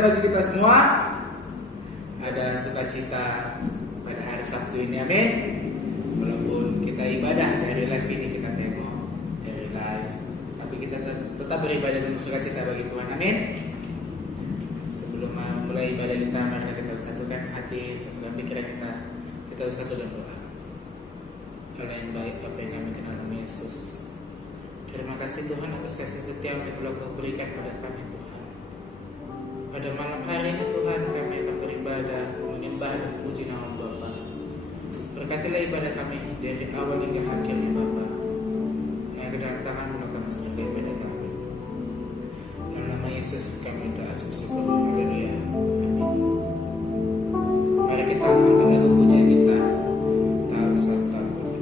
Shalom bagi kita semua. Ada sukacita pada hari Sabtu ini, amin. Walaupun kita ibadah dari live ini, kita tengok dari live, tapi kita tetap beribadah dengan sukacita bagi Tuhan, amin. Sebelum mulai ibadah kita, mari kita satukan hati, satukan pikiran kita satukan doa. Allah yang baik, Bapa yang kami kenal nama Yesus, terima kasih Tuhan atas kasih setia yang telah Kau berikan pada kami Tuhan. Pada malam hari ini Tuhan, kami akan beribadah, menyembah dan memuji nama Bapa. Berkatilah ibadah kami dari awal hingga akhirnya Bapa. Yang kedatangan melakukan sebagai ibadah kami. Dalam nama Yesus kami doa syukur. Haleluya. Amin. Mari kita angkat lagu pujian kita. Tak usah takut.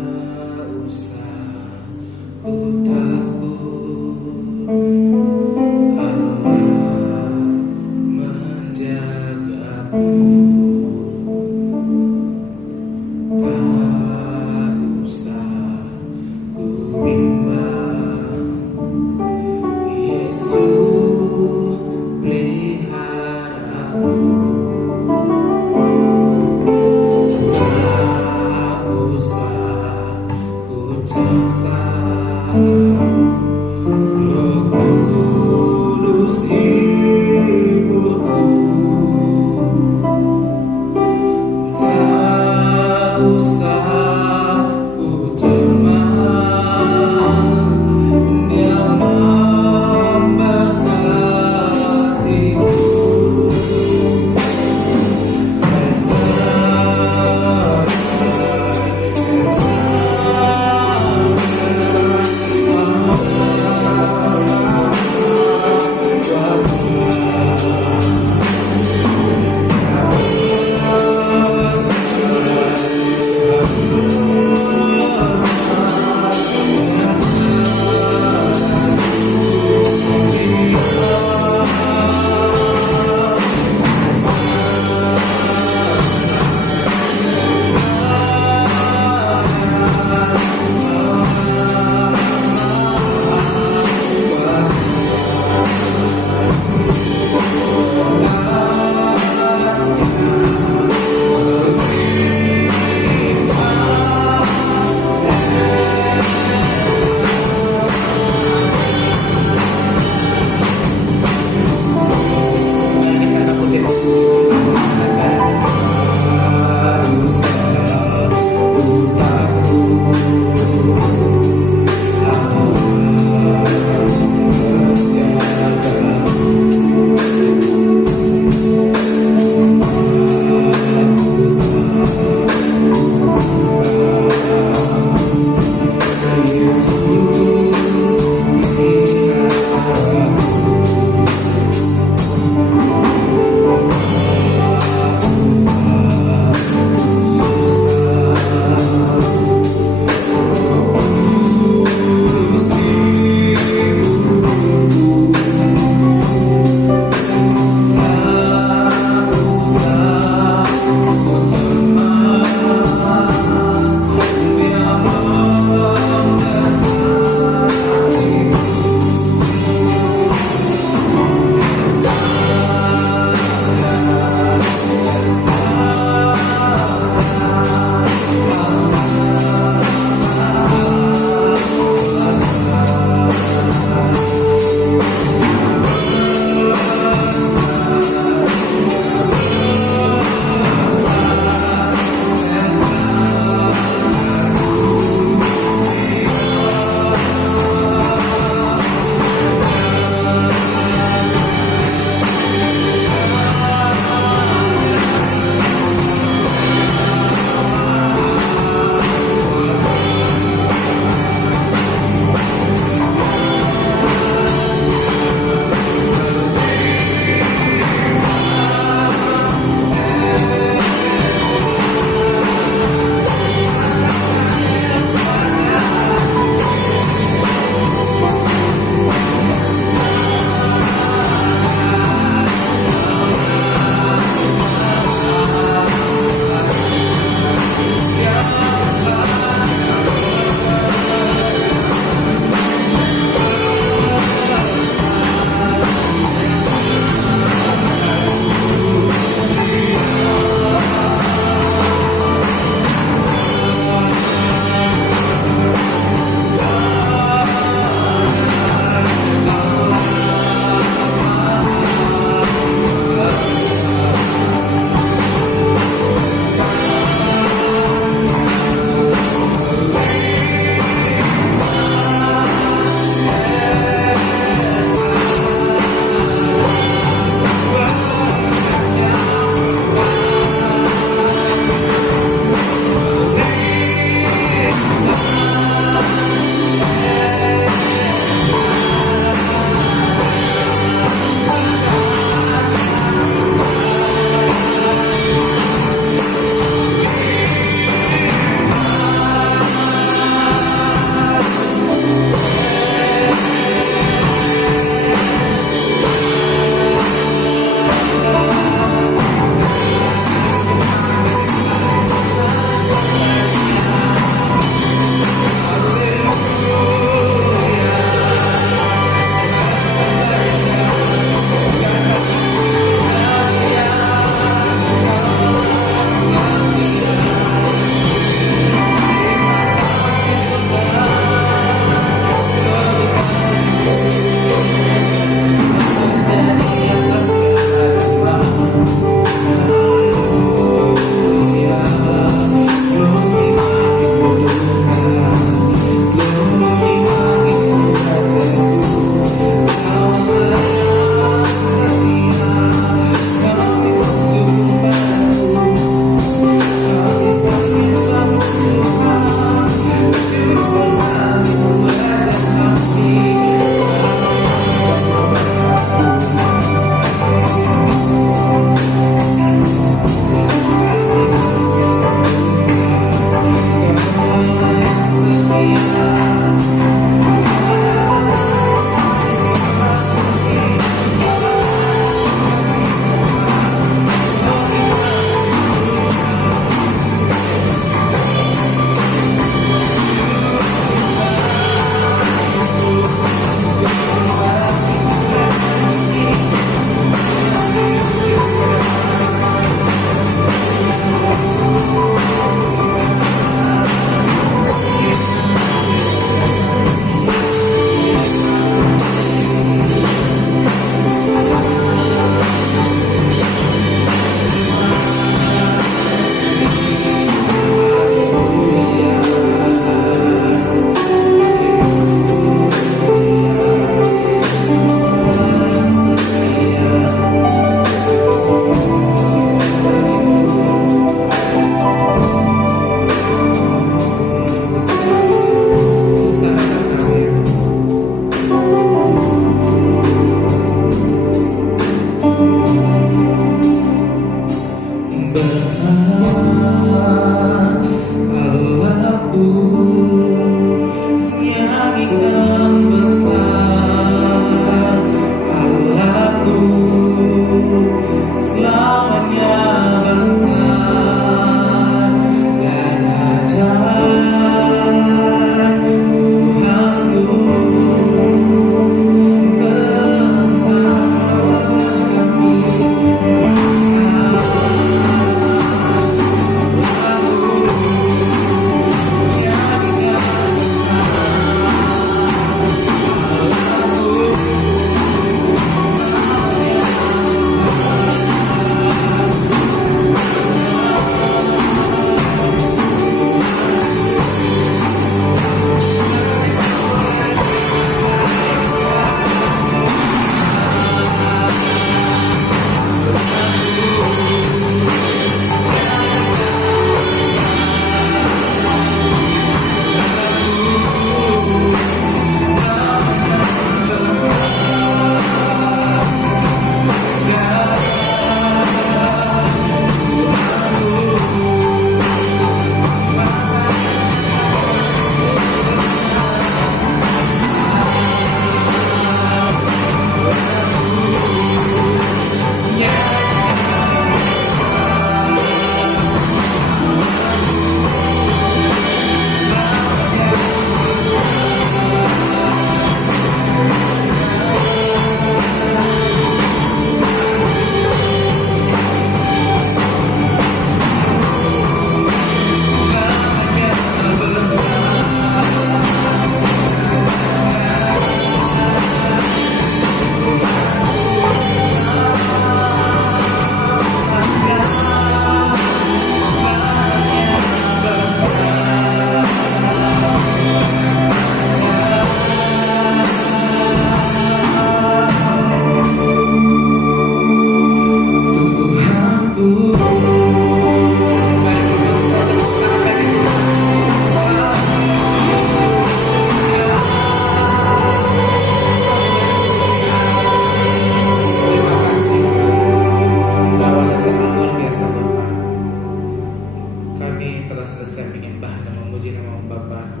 Bapa.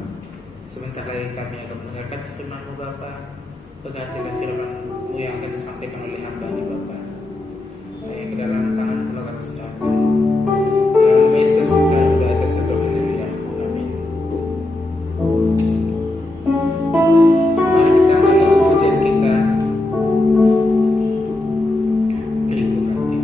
Sebentar lagi kami akan mendengarkan firman-Mu Bapa. Berkatilah firman-Mu yang akan disampaikan oleh hamba ini Bapa. Ke dalam tangan-Mu kami serahkan. Dalam Yesus kami berdoa sesuatu haleluya. Amin. Mari kita mengaku pujian kita. Beriku hati.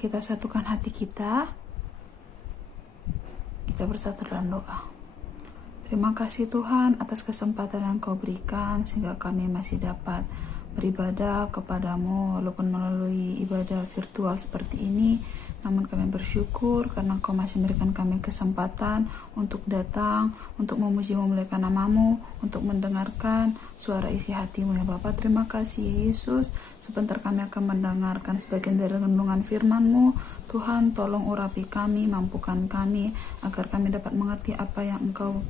Kita satukan hati kita bersatu dalam doa. Terima kasih Tuhan atas kesempatan yang Kau berikan sehingga kami masih dapat beribadah kepadamu walaupun melalui ibadah virtual seperti ini. Namun kami bersyukur karena Kau masih memberikan kami kesempatan untuk datang, untuk memuji memuliakan nama-Mu, untuk mendengarkan suara isi hati-Mu ya Bapa. Terima kasih Yesus. Sebentar kami akan mendengarkan sebagian dari renungan firman-Mu. Tuhan tolong urapi kami, mampukan kami agar kami dapat mengerti apa yang Engkau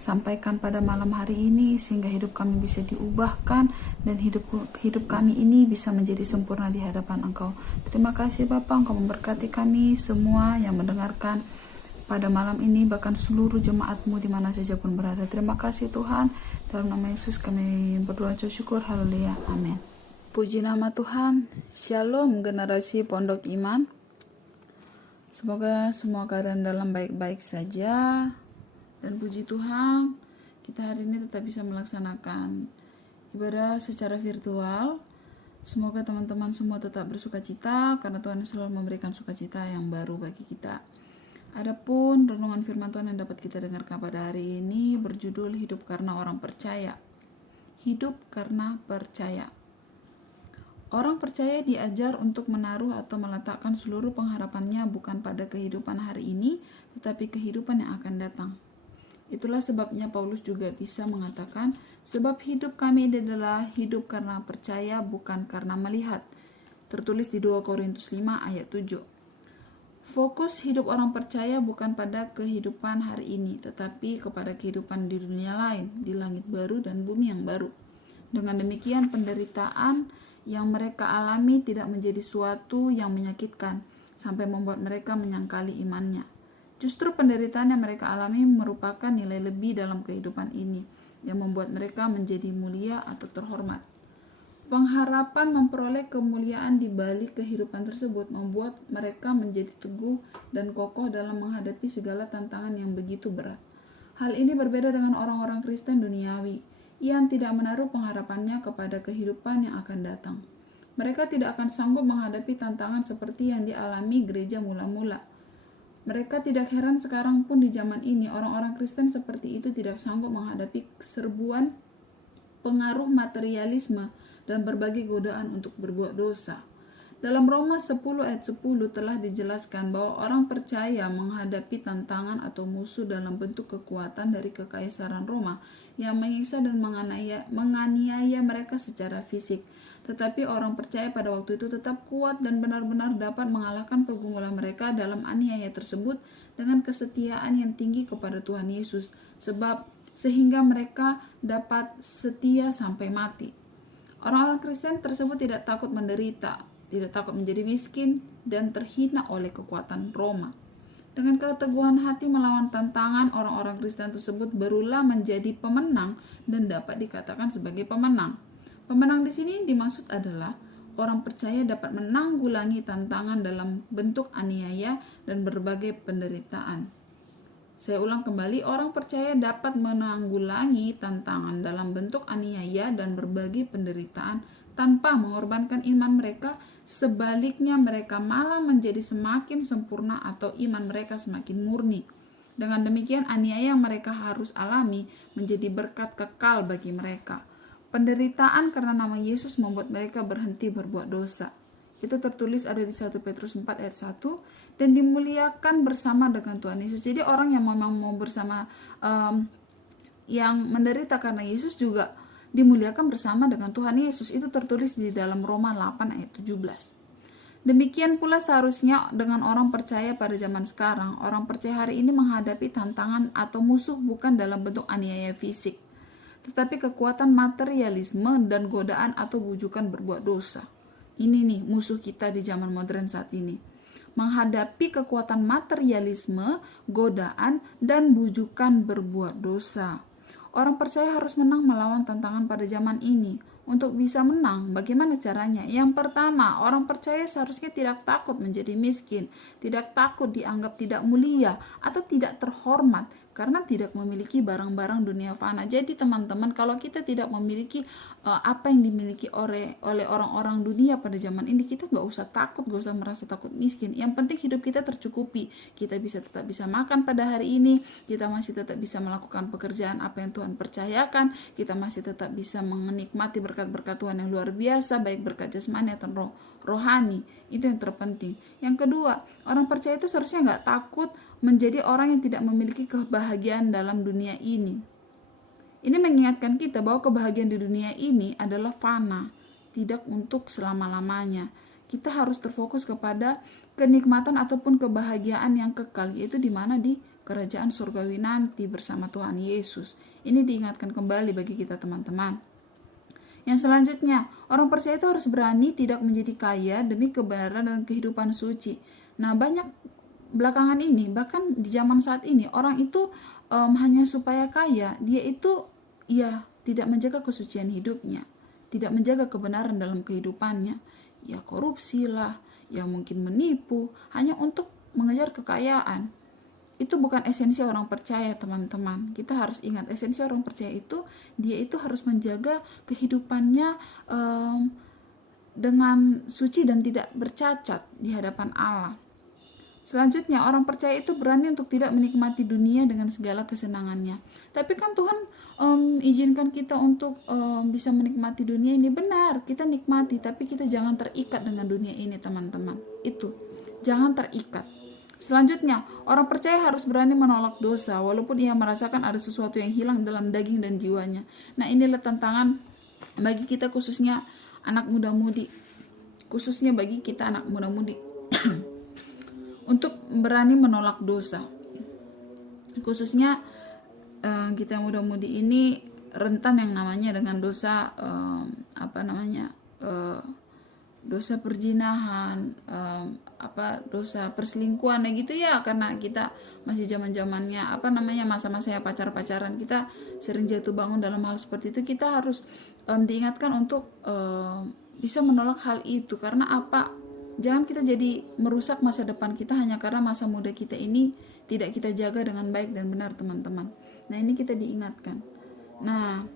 sampaikan pada malam hari ini sehingga hidup kami bisa diubahkan dan hidup kami ini bisa menjadi sempurna di hadapan Engkau. Terima kasih Bapa, Engkau memberkati kami semua yang mendengarkan pada malam ini, bahkan seluruh jemaat-Mu di mana saja pun berada. Terima kasih Tuhan, dalam nama Yesus kami berdoa syukur, haleluya, amin. Puji nama Tuhan. Shalom generasi Pondok Iman. Semoga semua keadaan dalam baik-baik saja. Dan puji Tuhan, kita hari ini tetap bisa melaksanakan ibadah secara virtual. Semoga teman-teman semua tetap bersukacita, karena Tuhan selalu memberikan sukacita yang baru bagi kita. Adapun renungan firman Tuhan yang dapat kita dengarkan pada hari ini berjudul Hidup Karena Orang Percaya. Hidup karena percaya. Orang percaya diajar untuk menaruh atau meletakkan seluruh pengharapannya bukan pada kehidupan hari ini, tetapi kehidupan yang akan datang. Itulah sebabnya Paulus juga bisa mengatakan, sebab hidup kami adalah hidup karena percaya, bukan karena melihat. Tertulis di 2 Korintus 5 ayat 7. Fokus hidup orang percaya bukan pada kehidupan hari ini, tetapi kepada kehidupan di dunia lain, di langit baru dan bumi yang baru. Dengan demikian, penderitaan yang mereka alami tidak menjadi suatu yang menyakitkan, sampai membuat mereka menyangkali imannya. Justru penderitaan yang mereka alami merupakan nilai lebih dalam kehidupan ini, yang membuat mereka menjadi mulia atau terhormat. Pengharapan memperoleh kemuliaan di balik kehidupan tersebut membuat mereka menjadi teguh dan kokoh dalam menghadapi segala tantangan yang begitu berat. Hal ini berbeda dengan orang-orang Kristen duniawi yang tidak menaruh pengharapannya kepada kehidupan yang akan datang. Mereka tidak akan sanggup menghadapi tantangan seperti yang dialami gereja mula-mula. Mereka tidak heran sekarang pun di zaman ini orang-orang Kristen seperti itu tidak sanggup menghadapi serbuan pengaruh materialisme dan berbagai godaan untuk berbuat dosa. Dalam Roma 10 ayat 10 telah dijelaskan bahwa orang percaya menghadapi tantangan atau musuh dalam bentuk kekuatan dari kekaisaran Roma yang menyiksa dan menganiaya mereka secara fisik. Tetapi orang percaya pada waktu itu tetap kuat dan benar-benar dapat mengalahkan pergumulan mereka dalam aniaya tersebut dengan kesetiaan yang tinggi kepada Tuhan Yesus, sehingga mereka dapat setia sampai mati. Orang-orang Kristen tersebut tidak takut menderita, tidak takut menjadi miskin, dan terhina oleh kekuatan Roma. Dengan keteguhan hati melawan tantangan, orang-orang Kristen tersebut berulah menjadi pemenang dan dapat dikatakan sebagai pemenang. Pemenang di sini dimaksud adalah orang percaya dapat menanggulangi tantangan dalam bentuk aniaya dan berbagai penderitaan. Saya ulang kembali, orang percaya dapat menanggulangi tantangan dalam bentuk aniaya dan berbagai penderitaan tanpa mengorbankan iman mereka. Sebaliknya, mereka malah menjadi semakin sempurna atau iman mereka semakin murni. Dengan demikian, aniaya yang mereka harus alami menjadi berkat kekal bagi mereka. Penderitaan karena nama Yesus membuat mereka berhenti berbuat dosa. Itu tertulis ada di 1 Petrus 4 ayat 1, dan dimuliakan bersama dengan Tuhan Yesus. Jadi orang yang memang mau bersama yang menderita karena Yesus juga dimuliakan bersama dengan Tuhan Yesus. Itu tertulis di dalam Roma 8 ayat 17. Demikian pula seharusnya dengan orang percaya pada zaman sekarang. Orang percaya hari ini menghadapi tantangan atau musuh bukan dalam bentuk aniaya fisik, tetapi kekuatan materialisme dan godaan atau bujukan berbuat dosa. Ini nih musuh kita di zaman modern saat ini. Menghadapi kekuatan materialisme, godaan, dan bujukan berbuat dosa. Orang percaya harus menang melawan tantangan pada zaman ini. Untuk bisa menang, bagaimana caranya? Yang pertama, orang percaya seharusnya tidak takut menjadi miskin, tidak takut dianggap tidak mulia atau tidak terhormat karena tidak memiliki barang-barang dunia fana. Jadi teman-teman, kalau kita tidak memiliki apa yang dimiliki oleh orang-orang dunia pada zaman ini, kita gak usah takut, gak usah merasa takut miskin. Yang penting hidup kita tercukupi, kita tetap bisa makan pada hari ini, kita masih tetap bisa melakukan pekerjaan apa yang Tuhan percayakan, kita masih tetap bisa menikmati berkat-berkat Tuhan yang luar biasa, baik berkat jasmani atau rohani. Itu yang terpenting. Yang kedua, orang percaya itu seharusnya gak takut menjadi orang yang tidak memiliki kebahagiaan dalam dunia ini. Ini mengingatkan kita bahwa kebahagiaan di dunia ini adalah fana, tidak untuk selama-lamanya. Kita harus terfokus kepada kenikmatan ataupun kebahagiaan yang kekal, yaitu di mana di kerajaan surgawi nanti bersama Tuhan Yesus. Ini diingatkan kembali bagi kita teman-teman. Yang selanjutnya, orang percaya itu harus berani tidak menjadi kaya demi kebenaran dan kehidupan suci. Nah, banyak belakangan ini, bahkan di zaman saat ini, orang itu hanya supaya kaya, dia itu ya tidak menjaga kesucian hidupnya, tidak menjaga kebenaran dalam kehidupannya, ya korupsi lah, ya mungkin menipu hanya untuk mengejar kekayaan. Itu bukan esensi orang percaya, teman-teman. Kita harus ingat, esensi orang percaya itu, dia itu harus menjaga kehidupannya dengan suci dan tidak bercacat di hadapan Allah. Selanjutnya, orang percaya itu berani untuk tidak menikmati dunia dengan segala kesenangannya. Tapi kan Tuhan izinkan kita untuk bisa menikmati dunia ini. Benar, kita nikmati, tapi kita jangan terikat dengan dunia ini, teman-teman. Itu, jangan terikat. Selanjutnya, orang percaya harus berani menolak dosa, walaupun ia merasakan ada sesuatu yang hilang dalam daging dan jiwanya. Nah, inilah tantangan bagi kita, khususnya anak muda-mudi. Khususnya bagi kita anak muda-mudi. Untuk berani menolak dosa, khususnya kita yang muda-mudi ini rentan yang namanya dengan dosa dosa perzinahan, dosa perselingkuhan gitu ya, karena kita masih zaman-zamannya masa-masa pacar-pacaran, kita sering jatuh bangun dalam hal seperti itu. Kita harus diingatkan untuk bisa menolak hal itu. Karena apa? Jangan kita jadi merusak masa depan kita hanya karena masa muda kita ini tidak kita jaga dengan baik dan benar, teman-teman. Nah, ini kita diingatkan. Nah,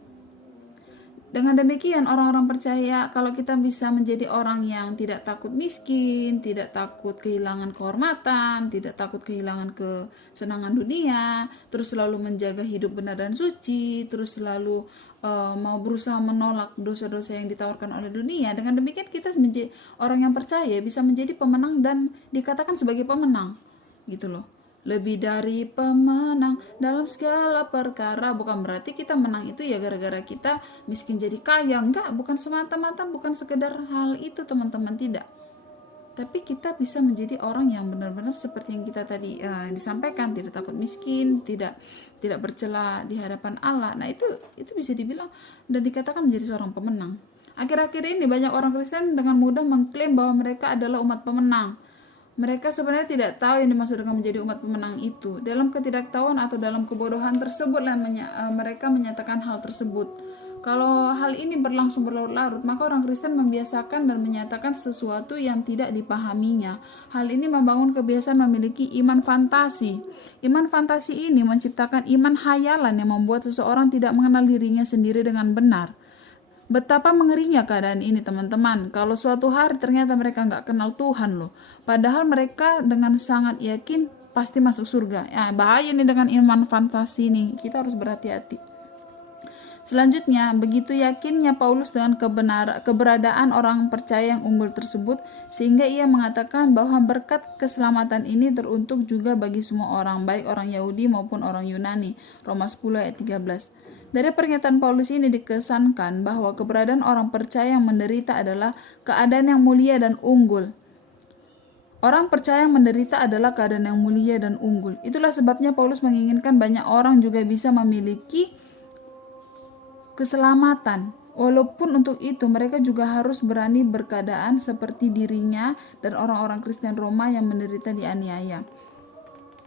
dengan demikian orang-orang percaya kalau kita bisa menjadi orang yang tidak takut miskin, tidak takut kehilangan kehormatan, tidak takut kehilangan kesenangan dunia, terus selalu menjaga hidup benar dan suci, terus selalu mau berusaha menolak dosa-dosa yang ditawarkan oleh dunia. Dengan demikian kita menjadi orang yang percaya bisa menjadi pemenang dan dikatakan sebagai pemenang, gitu loh. Lebih dari pemenang dalam segala perkara. Bukan berarti kita menang itu ya gara-gara kita miskin jadi kaya. Enggak, bukan semata-mata, bukan sekedar hal itu, teman-teman, tidak. Tapi kita bisa menjadi orang yang benar-benar seperti yang kita tadi disampaikan, tidak takut miskin, tidak bercela di hadapan Allah. Nah, itu bisa dibilang dan dikatakan menjadi seorang pemenang. Akhir-akhir ini banyak orang Kristen dengan mudah mengklaim bahwa mereka adalah umat pemenang. Mereka sebenarnya tidak tahu yang dimaksud dengan menjadi umat pemenang itu. Dalam ketidaktahuan atau dalam kebodohan tersebutlah mereka menyatakan hal tersebut. Kalau hal ini berlangsung berlarut-larut, maka orang Kristen membiasakan dan menyatakan sesuatu yang tidak dipahaminya. Hal ini membangun kebiasaan memiliki iman fantasi. Iman fantasi ini menciptakan iman hayalan yang membuat seseorang tidak mengenal dirinya sendiri dengan benar. Betapa mengerinya keadaan ini, teman-teman. Kalau suatu hari ternyata mereka nggak kenal Tuhan loh. Padahal mereka dengan sangat yakin pasti masuk surga. Ya, bahaya nih dengan iman fantasi ini. Kita harus berhati-hati. Selanjutnya, begitu yakinnya Paulus dengan keberadaan orang percaya yang unggul tersebut, sehingga ia mengatakan bahwa berkat keselamatan ini teruntuk juga bagi semua orang, baik orang Yahudi maupun orang Yunani. Roma 10 ayat 13. Dari pernyataan Paulus ini dikesankan bahwa keberadaan orang percaya yang menderita adalah keadaan yang mulia dan unggul. Orang percaya yang menderita adalah keadaan yang mulia dan unggul. Itulah sebabnya Paulus menginginkan banyak orang juga bisa memiliki keselamatan. Walaupun untuk itu mereka juga harus berani berkeadaan seperti dirinya dan orang-orang Kristen Roma yang menderita dianiaya.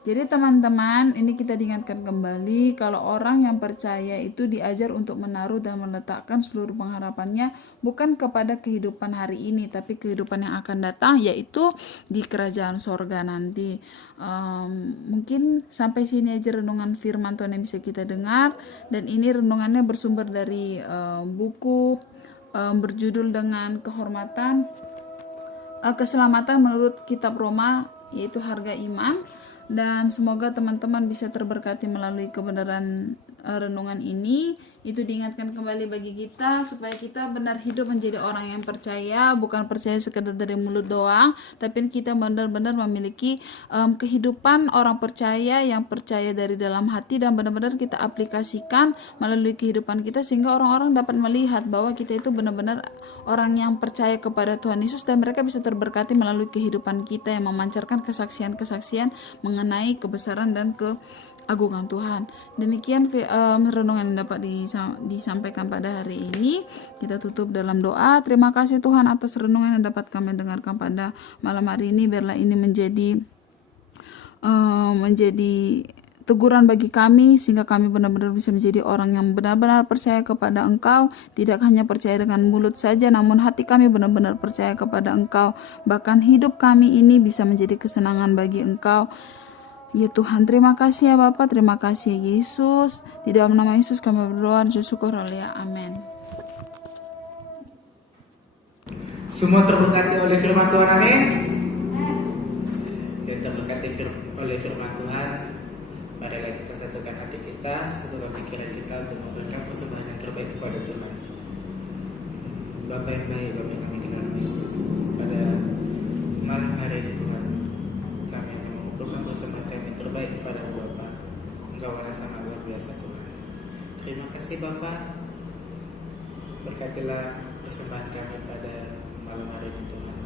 Jadi teman-teman, ini kita diingatkan kembali kalau orang yang percaya itu diajar untuk menaruh dan meletakkan seluruh pengharapannya bukan kepada kehidupan hari ini, tapi kehidupan yang akan datang, yaitu di kerajaan sorga nanti. Mungkin sampai sini aja renungan firman Tuhan yang bisa kita dengar, dan ini renungannya bersumber dari buku berjudul dengan keselamatan menurut kitab Roma, yaitu Harga Iman. Dan semoga teman-teman bisa terberkati melalui kebenaran renungan ini. Itu diingatkan kembali bagi kita supaya kita benar hidup menjadi orang yang percaya, bukan percaya sekedar dari mulut doang, tapi kita benar-benar memiliki kehidupan orang percaya yang percaya dari dalam hati dan benar-benar kita aplikasikan melalui kehidupan kita, sehingga orang-orang dapat melihat bahwa kita itu benar-benar orang yang percaya kepada Tuhan Yesus, dan mereka bisa terberkati melalui kehidupan kita yang memancarkan kesaksian-kesaksian mengenai kebesaran dan keagungan Tuhan. Demikian renungan yang dapat disampaikan pada hari ini. Kita tutup dalam doa. Terima kasih Tuhan atas renungan yang dapat kami dengarkan pada malam hari ini. Biarlah ini menjadi menjadi teguran bagi kami, sehingga kami benar-benar bisa menjadi orang yang benar-benar percaya kepada Engkau, tidak hanya percaya dengan mulut saja, namun hati kami benar-benar percaya kepada Engkau. Bahkan hidup kami ini bisa menjadi kesenangan bagi Engkau. Ya Tuhan, terima kasih ya Bapa, terima kasih ya Yesus. Di dalam nama Yesus kami berdoa dan syukur, haleluya, amin. Semua terberkati oleh firman Tuhan, amin. Yang terberkati oleh firman Tuhan, marilah kita satukan hati kita, satukan pikiran kita untuk memberikan persembahan yang terbaik kepada Tuhan. Bapa yang baik, Bapa yang kami kenal Yesus, pada malam hari ini Tuhan, kami mengumpulkan persembahan kami yang terbaik kepada Bapa. Engkau adalah sangat luar biasa Tuhan. Terima kasih Bapa. Berkatilah persembahan kami pada malam hari ini Tuhan,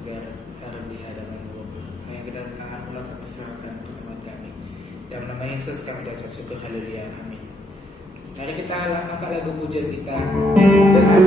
agar harum di hadapan Bapa. Yang kita tangan pula kami serahkan persembahan kami. Dalam nama Yesus kami ucap syukur, haleluya, amin. Mari kita angkat lagu pujian kita dengan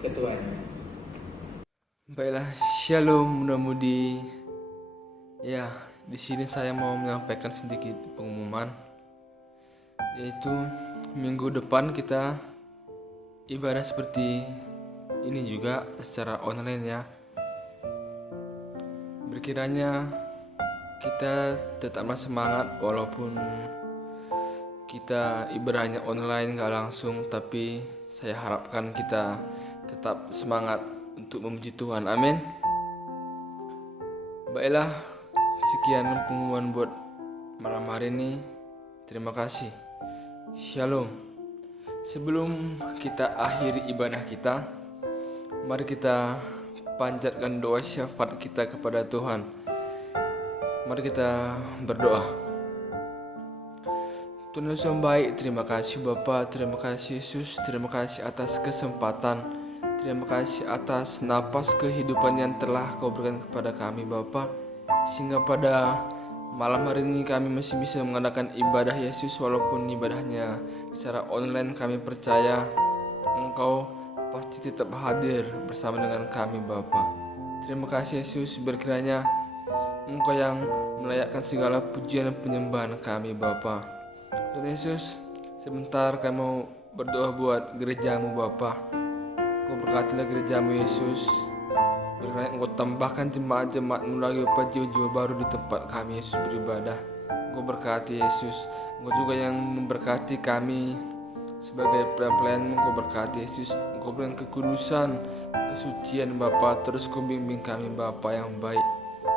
ketuanya. Baiklah, Shalom mudah-mudi. Ya, di sini saya mau menyampaikan sedikit pengumuman, yaitu minggu depan kita ibadah seperti ini juga secara online ya. Berkiranya kita tetaplah semangat walaupun kita ibadahnya online gak langsung, tapi saya harapkan kita tetap semangat untuk memuji Tuhan. Amin. Baiklah, sekian pengumuman buat malam hari ini. Terima kasih. Shalom. Sebelum kita akhiri ibadah kita, mari kita panjatkan doa syafaat kita kepada Tuhan. Mari kita berdoa. Tuhan Yesus yang baik, terima kasih Bapa, terima kasih Yesus, terima kasih atas kesempatan, terima kasih atas napas kehidupan yang telah Kau berikan kepada kami Bapa, sehingga pada malam hari ini kami masih bisa mengadakan ibadah Yesus, walaupun ibadahnya secara online. Kami percaya Engkau pasti tetap hadir bersama dengan kami Bapa. Terima kasih Yesus, berkiranya Engkau yang melayakkan segala pujian dan penyembahan kami Bapa. Tuhan Yesus, sebentar kami mau berdoa buat gerejamu Bapa. Kau berkatilah gerejamu Yesus. Berkiranya Engkau tambahkan jemaat-jemaatmu lagi Bapa, jiwa-jiwa baru di tempat kami Yesus beribadah. Engkau berkati Yesus. Engkau juga yang memberkati kami sebagai pelayan-pelayan-Mu. Engkau berkati Yesus. Engkau berikan kekudusan, kesucian Bapa. Terus Kau bimbing kami Bapa yang baik.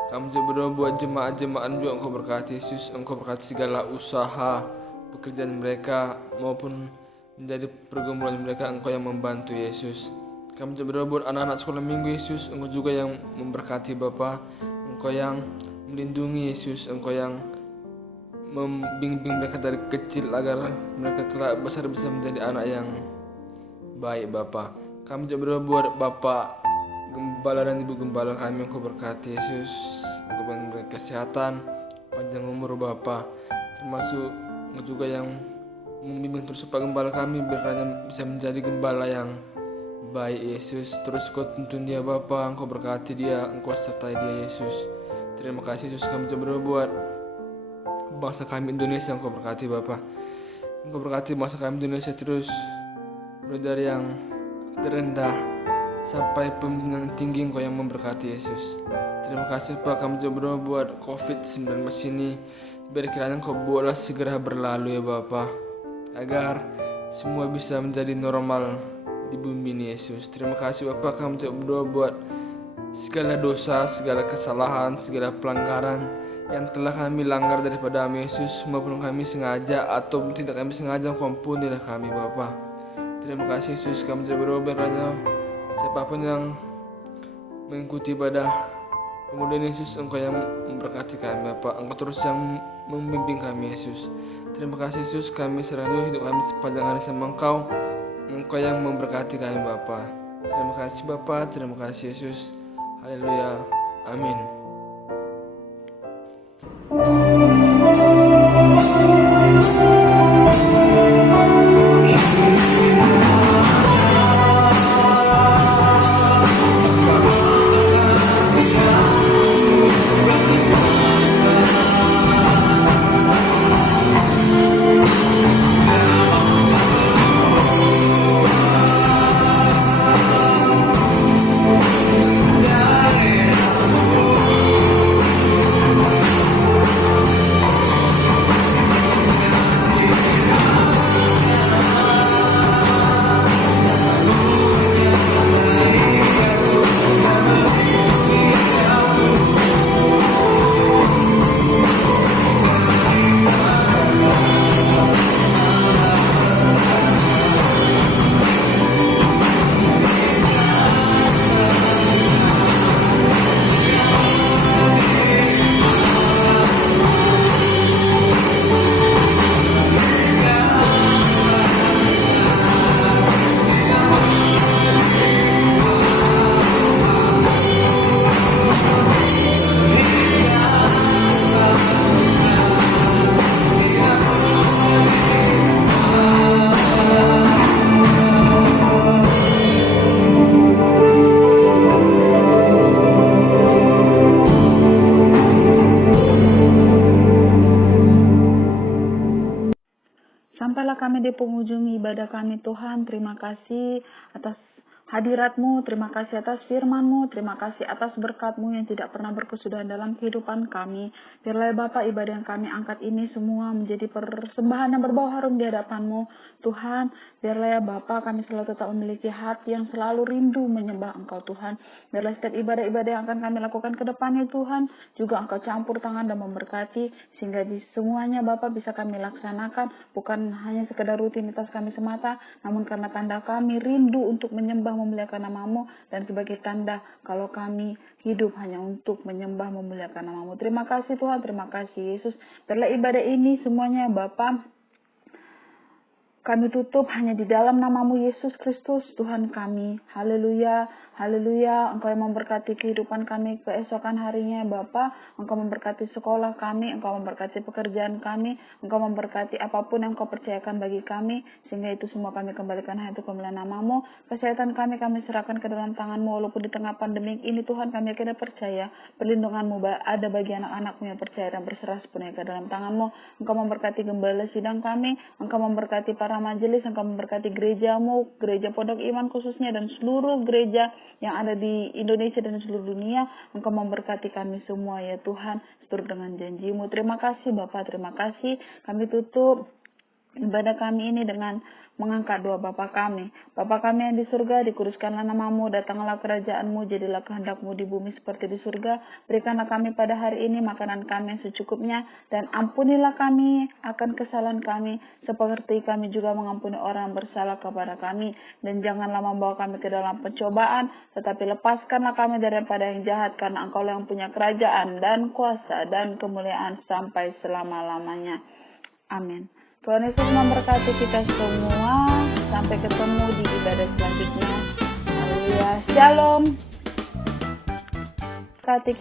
Kami juga berdoa buat jemaat-jemaat juga. Engkau berkati Yesus. Engkau berkati segala usaha pekerjaan mereka maupun menjadi pergumulan mereka. Engkau yang membantu Yesus. Kami berdoa buat anak-anak sekolah minggu Yesus, Engkau juga yang memberkati Bapa. Engkau yang melindungi Yesus, Engkau yang membimbing mereka dari kecil agar mereka kelak besar bisa menjadi anak yang baik Bapa. Kami juga berdoa buat Bapak Gembala dan Ibu Gembala kami, Engkau berkati Yesus. Engkau beri kesehatan, panjang umur Bapa. Termasuk Engkau juga yang membimbing terus Pak Gembala kami biar bisa menjadi gembala yang baik Yesus. Terus Kau tuntun dia Bapa, Engkau berkati dia, Engkau sertai dia Yesus. Terima kasih Yesus. Kami juga berdoa buat bangsa kami Indonesia, Engkau berkati Bapa. Engkau berkati bangsa kami Indonesia terus dari yang terendah sampai pemimpinan tinggi, Engkau yang memberkati Yesus. Terima kasih Pak. Kami juga berdoa buat COVID-19 ini, biar kiranya Engkau buatlah segera berlalu ya Bapa, agar semua bisa menjadi normal di bumi ini Yesus. Terima kasih Bapak. Kami juga berdoa buat segala dosa, segala kesalahan, segala pelanggaran yang telah kami langgar daripada kami Yesus, maupun kami sengaja atau tidak kami sengaja, Engkau ampunilah kami Bapa. Terima kasih Yesus. Kami juga berdoa biar siapapun yang mengikuti ibadah kemudian Yesus, Engkau yang memberkati kami Bapa. Engkau terus yang membimbing kami Yesus. Terima kasih Yesus. Kami serahkan hidup kami sepanjang hari sama Engkau. Engkau yang memberkati kami Bapa. Terima kasih Bapa. Terima kasih Yesus. Haleluya. Amin. Sampailah kami di penghujung ibadah kami Tuhan. Terima kasih atas hadirat-Mu, terima kasih atas firman-Mu, terima kasih atas berkat-Mu yang tidak pernah berkesudahan dalam kehidupan kami. Biarlah ya Bapa, ibadah yang kami angkat ini semua menjadi persembahan yang berbau harum di hadapan-Mu. Tuhan, biarlah ya Bapa, kami selalu tetap memiliki hati yang selalu rindu menyembah Engkau Tuhan. Biarlah setiap ibadah-ibadah yang akan kami lakukan ke depannya Tuhan, juga Engkau campur tangan dan memberkati, sehingga di semuanya Bapa bisa kami laksanakan, bukan hanya sekedar rutinitas kami semata, namun karena tanda kami rindu untuk menyembah memuliakan nama-Mu, dan sebagai tanda kalau kami hidup hanya untuk menyembah memuliakan nama-Mu. Terima kasih Tuhan, terima kasih Yesus. Biarlah ibadah ini semuanya Bapa, kami tutup hanya di dalam nama-Mu Yesus Kristus Tuhan kami. Haleluya, haleluya. Engkau yang memberkati kehidupan kami keesokan harinya Bapa. Engkau memberkati sekolah kami, Engkau memberkati pekerjaan kami, Engkau memberkati apapun yang Engkau percayakan bagi kami, sehingga itu semua kami kembalikan hanya untuk kemuliaan nama-Mu. Kesehatan kami serahkan ke dalam tangan-Mu, walaupun di tengah pandemi ini Tuhan, kami akhirnya percaya perlindungan-Mu ada bagi anak-anak-Mu yang percaya dan berserah sepenuhnya ke dalam tangan-Mu. Engkau memberkati gembala sidang kami, Engkau memberkati para majelis, Engkau memberkati gereja-Mu, gereja Pondok Iman khususnya, dan seluruh gereja yang ada di Indonesia dan seluruh dunia. Engkau memberkati kami semua ya Tuhan, seturut dengan janji-Mu. Terima kasih Bapak, terima kasih. Kami tutup ibadah kami ini dengan mengangkat doa Bapa kami. Bapa kami yang di surga, dikuduskanlah namamu, datanglah kerajaanmu, jadilah kehendakmu di bumi seperti di surga. Berikanlah kami pada hari ini makanan kami yang secukupnya, dan ampunilah kami akan kesalahan kami, seperti kami juga mengampuni orang yang bersalah kepada kami. Dan janganlah membawa kami ke dalam pencobaan, tetapi lepaskanlah kami daripada yang jahat, karena Engkau yang punya kerajaan dan kuasa dan kemuliaan sampai selama-lamanya. Amin. Tuhan Yesus memberkati kita semua. Sampai ketemu di ibadah selanjutnya. Haleluya. Shalom. Berkati